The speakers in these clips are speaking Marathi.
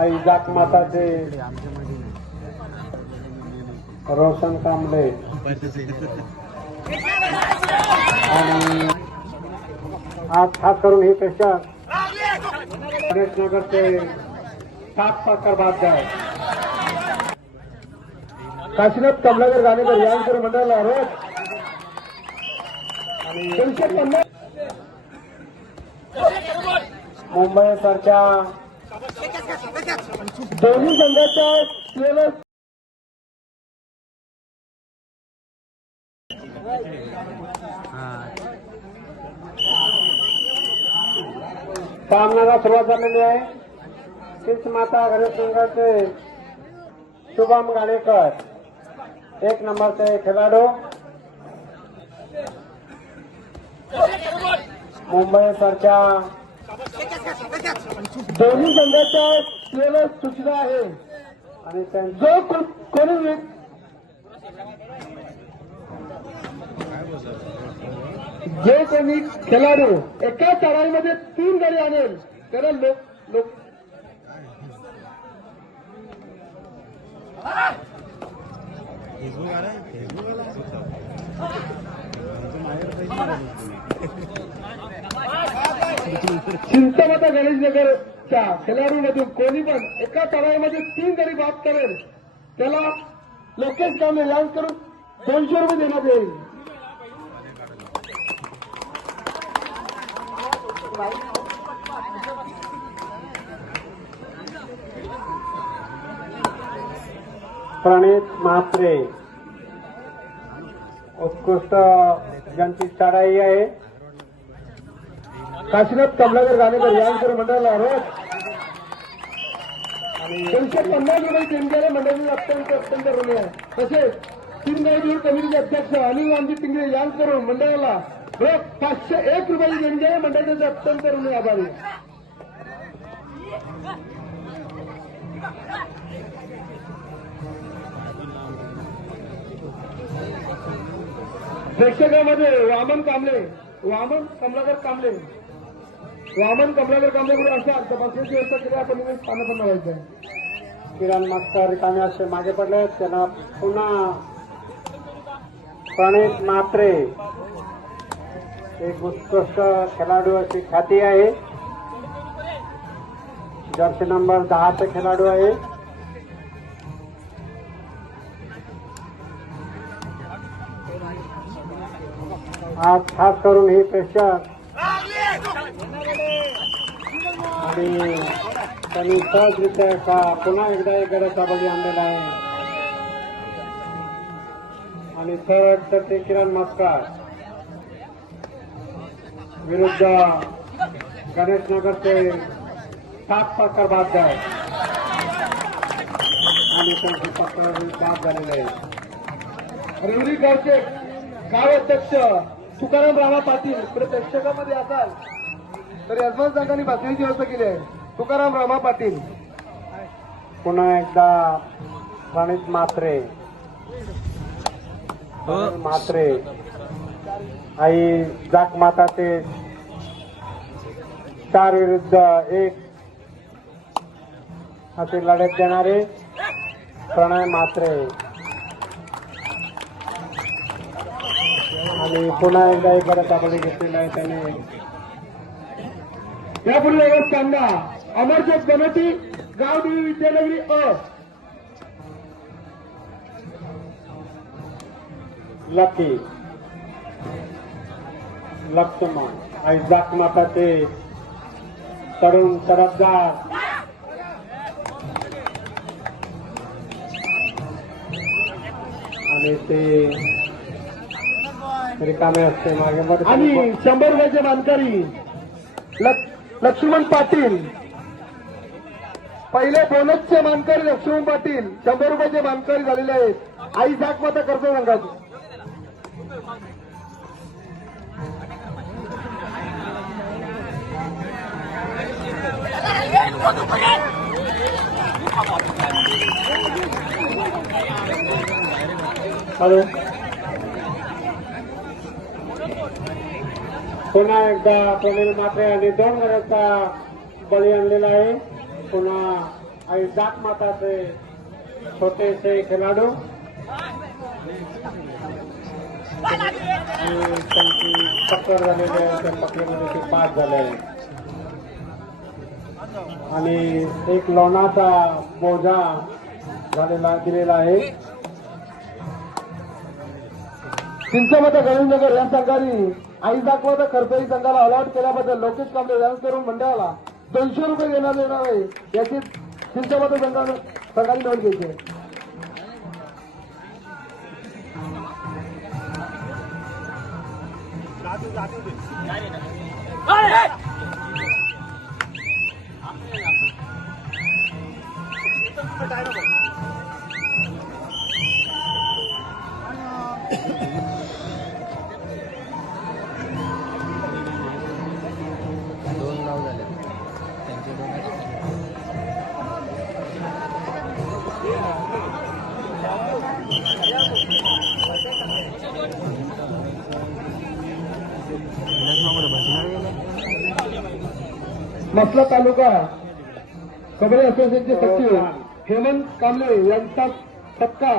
आई जात माताचे रोशन कांबळे. आणि आज खास करून ही पेशंट गणेश नगरचे सात पाकर बाद आहे काशीनाथ कमलाकर गाणेकर यांकर मंडळाला रोज आणि मुंबईसारख्या दोन्ही संघाच्या प्लेयर्स सामन्याला सुरुवात झालेली आहे. तीच माता गणेश संघाचे शुभम गाणेकर एक नंबरचे खेळाडू. मुंबई सारख्या दोन्ही संघाच्या प्लेयर्स सूचना आहे. आणि जो कोणी वि- जे कोणी खेळाडू एका चढाईमध्ये तीन गडी आणेल त्याला लोक लोक चिंतामाता गणेश नगर नगरच्या खेळाडूमधून कोणी पण एका तळामध्ये तीन जरी बाद करेल त्याला लोकेश कामे लांच करून दोनशे रुपये देण्यात येईल. प्रणित म्हात्रे. उत्कृष्ट ज्यांची चढाई आहे. काशीनाथ कमलाकर गाणेकर यांकर मंडळाला रोज दोनशे पन्नास रुपये देणग्याला मंडळी अत्यंत अत्यंत ऋणी आहे. तसेच तीन गाडी कमिटीचे अध्यक्ष अनिल गांधी पिंगळे यांकडून मंडळाला रोज पाचशे एक रुपये देणग्याला मंडळाचे अत्यंत ऋणी आभारी प्रेक्षकामध्ये वामन कांबळे वामन कमलाकर कांबळे. वामन कमलाकर कांबळे असतात? तर बसण्याची व्यवस्था केली आपण इथे स्थान पण लावायचं आहे किरण मास्तर रिकामे असे मागे पडले त्यांना पुन्हा प्रणित मात्रे एक उत्कृष्ट खेळाडू अशी ख्याती आहे. जर्सी नंबर दहाचा खेळाडू आहे. आज खास करून ही प्रेक्षक आणि त्यांनी सहजरित्या का पुन्हा एकदा एक गडाचा बळी आणलेला आहे. आणि थर्ड तर ते किरण मस्कार. विरुद्ध गणेश नगरचे सात पाकर बाद आहे आणि त्यांचे पाकर बाद झालेले. आहे रेवरी गावचे गाव अध्यक्ष तुकाराम रामा पाटील इकडे प्रेक्षकामध्ये असाल तर यजमान संघाने बसण्याची व्यवस्था केली आहे. तुकाराम रामा पाटील. पुन्हा एकदा प्रणित मात्रे मात्रे आई जाक माता ते चार विरुद्ध एक. असे लढत देणारे प्रणय मात्रे आणि पुन्हा एकदा एक बऱ्याच आपण घेतलेला आहे त्याने. यापुढे लगेच सामना अमरज्योत गणती गाव देवी विद्यानगरी अ. लकी. लक्ष्मण. आणि जाक माताचे तरुण तरफदार आणि ते. रिकामे असते मागे. आणि शंभर रुपयाचे मानकरी. लक- लक्ष्मण पाटील. पहिले बोनसचे मानकरी लक्ष्मण पाटील. शंभर रुपयाचे मानकरी झालेले आहेत. आई जाकमाता कर्ज संघाचे हॅलो. पुन्हा एकदा प्रवीण मात्रे आणि दोन गड्याचा बळी आणलेला आहे. पुन्हा आणि जात माताचे छोटेसे खेळाडू. त्यांची टक्कर झालेली आहे. त्या टक्करमध्ये ते पास झाले आहे आणि एक लोणाचा बोजा झालेला दिलेला आहे. चिंचमत गणेशनगर या संघाने आई दाखवता खर्चही संघाला अलॉट केल्याबद्दल लोकेश कांबळे व्यायाम करून मंडळाला दोनशे रुपये देण्यात येणार आहे याची चिंचमत संघाने संघाने नोंद घ्यायची आहे. नाही मसला तालुका कबड्डी असोसिएशनचे सचिव हेमंत कांबळे यांचा सत्कार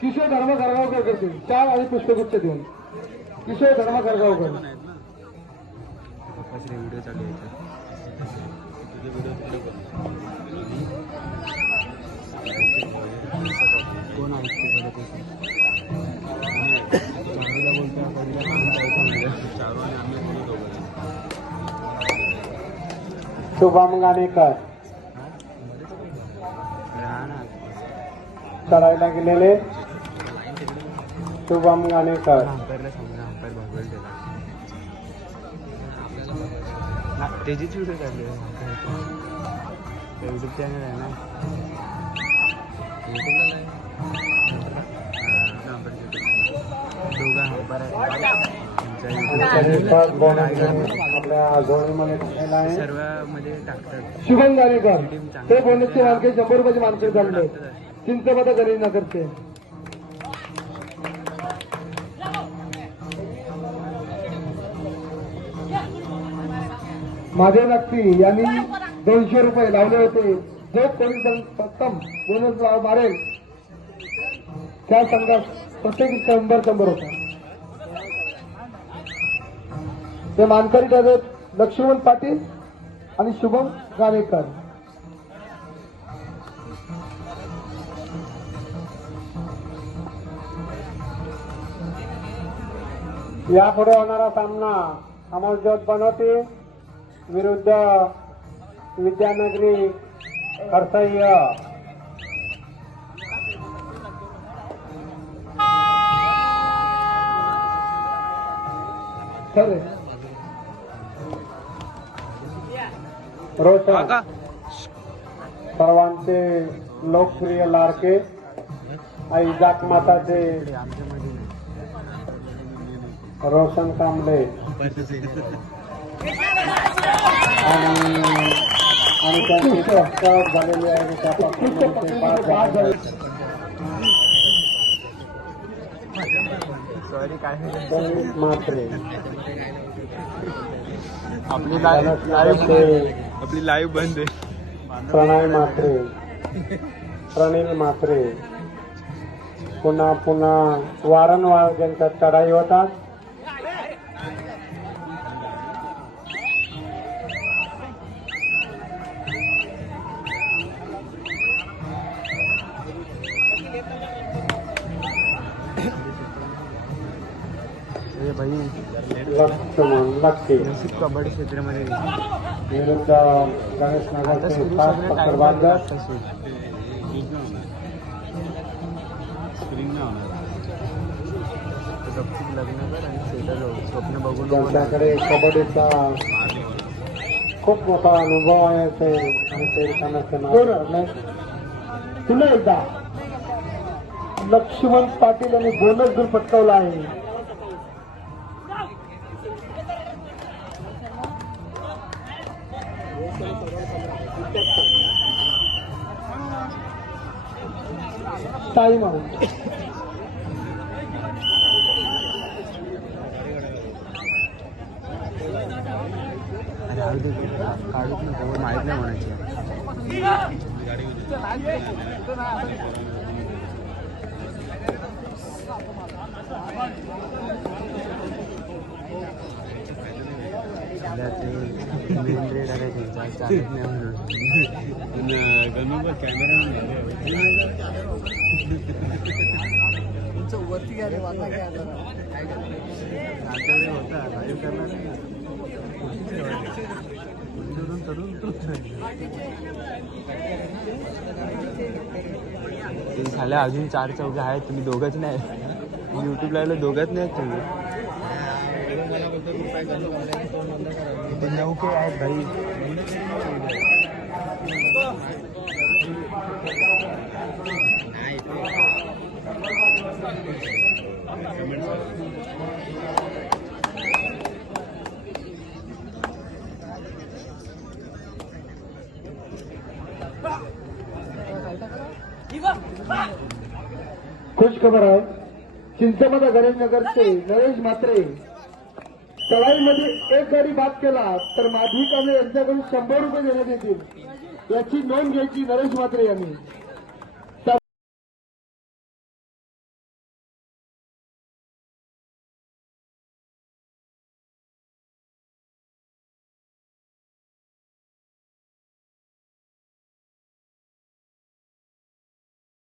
किशोर धर्म खरगावकर करतील चार आणि पुष्पगुच्छ देऊन. किशोर धर्म खरगावकर पप्पाचे व्हिडिओ चालू आहे कोण आहे शुभम गाणेकर हा ना चढायला गेलेले शुभम गाणेकर अंपायरला सांगू अंपायर बघवेल त्याला ना त्याचीच व्हिडिओ चालू आहे युट्यूब चॅनल आहे ना युट्यूबला दोघा अंपायर सर्वमध्ये टाकतात. शुभम गाणेकर ते बोनसचे मानके शंभर रुपयाचे मानके झाले चिंचमत गणेशनगरचे माझे नक्की यांनी दोनशे रुपये लावले होते. जो कोणी प्रथम बोनस मारेल त्या संघात प्रत्येकी शंभर शंभर होता. ते मानकरी ठरत लक्ष्मण पाटील आणि शुभम गाणेकर यापुढे होणारा सामना अमरज्योत बनवते विरुद्ध विद्यानगरी खरसय्य खरे. रोशन सर्वांचे लोकप्रिय लाडके आई जात माताचे रोशन कांबळे. आणि आणि त्यांची झालेली आहे त्यापासून ते पास झाले. सॉरी काय म्हात्रे आपली गणेश म्हात्रे, आपली लाईव्ह बंद आहे. प्रणय म्हात्रे प्रणील म्हात्रे पुन्हा पुन्हा वारंवार ज्यांच्या चढाई होतात लक्ष्मण नक्की नशीब कबड्डी क्षेत्रामध्ये विरुद्ध गणेश सुरू पाच ज्यांच्याकडे कबड्डीचा खूप मोठा अनुभव आहे ते. आणि ते पुन्हा एकदा लक्ष्मण पाटील यांनी बोनस गुण पटकावला आहे. टाइम आउट राहू दे काढूच नको माहीत नाही म्हणायची वरती घ्या रे वाचा घ्या होता करणार नाही तरुण ते झाल्या अजून चार चौघे आहेत तुम्ही दोघंच नाही. यूट्यूबला दोघंच नाही आहेत तुम्ही. आहेत भाई. खुश खबर आहे. चिंचमदा गणेशनगरचे नरेश म्हात्रे. सवाईमध्ये एक गाडी बाद केला तर माझी कांबळे यांच्याकडून शंभर रुपये देण्यात येतील. याची नोंद घ्यायची नरेश म्हात्रे यांनी.